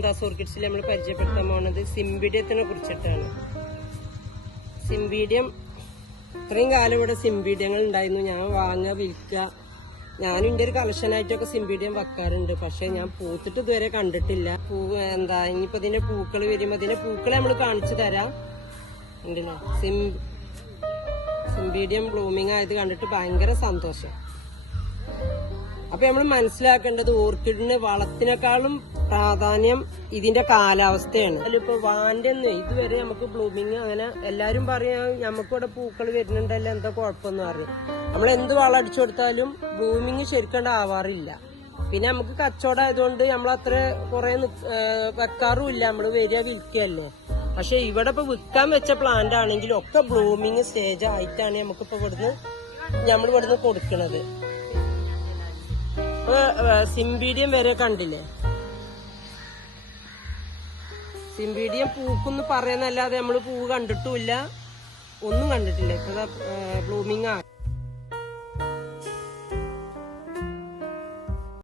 മുംതാസ് ഓർക്കിഡ്സിൽ നമ്മൾ പരിചയപ്പെടുത്താൻ പോകുന്നത് സിംബീഡിയത്തിനെ കുറിച്ചിട്ടാണ്. സിംബീഡിയം ഇത്രയും കാലം ഇവിടെ സിംബീഡിയങ്ങൾ ഉണ്ടായിരുന്നു. ഞാൻ വാങ്ങുക വിൽക്കുക. ഞാനും എന്റെ ഒരു കളക്ഷനായിട്ടൊക്കെ സിംബീഡിയം വെക്കാറുണ്ട്. പക്ഷെ ഞാൻ പൂത്തിട്ട് ഇതുവരെ കണ്ടിട്ടില്ല. പൂ എന്താ ഇനിയിപ്പോ ഇതിന്റെ പൂക്കൾ വരുമ്പോ അതിന്റെ പൂക്കളെ നമ്മൾ കാണിച്ചു തരാം. സിംബീഡിയം ബ്ലൂമിങ് ആയത് കണ്ടിട്ട് ഭയങ്കര സന്തോഷം. അപ്പൊ നമ്മൾ മനസ്സിലാക്കേണ്ടത് ഓർക്കിഡിന് വളത്തിനേക്കാളും പ്രാധാന്യം ഇതിന്റെ കാലാവസ്ഥയാണ്. അതിലിപ്പോ വാന്റെ ഒന്നും ഇതുവരെ നമുക്ക് ബ്ലൂമിങ് അങ്ങനെ എല്ലാരും പറയാ നമുക്ക് ഇവിടെ പൂക്കൾ വരുന്നുണ്ടല്ലോ എന്താ കുഴപ്പമെന്ന് പറയും നമ്മൾ എന്ത് വളം അടിച്ചു കൊടുത്താലും ബ്ലൂമിങ് ശരിക്കണ്ട് ആവാറില്ല. പിന്നെ നമുക്ക് കച്ചവടം ആയതുകൊണ്ട് നമ്മൾ അത്ര കുറെ വെക്കാറുമില്ല. നമ്മൾ വരിക വിൽക്കുകയല്ലേ പക്ഷെ ഇവിടെ ഇപ്പൊ വിൽക്കാൻ വെച്ച പ്ലാന്റ് ആണെങ്കിലും ഒക്കെ ബ്ലൂമിങ് സ്റ്റേജ് ആയിട്ടാണ് നമുക്കിപ്പോ ഇവിടുന്ന് നമ്മൾ ഇവിടുന്ന് കൊടുക്കുന്നത് സിംബീഡിയം വരെ കണ്ടില്ലേ? സിംബീഡിയം പൂക്കുന്ന് പറയുന്നല്ലാതെ നമ്മൾ പൂ കണ്ടിട്ടുമില്ല. ഒന്നും കണ്ടിട്ടില്ല. ഇപ്പൊ ബ്ലൂമിങ് ആ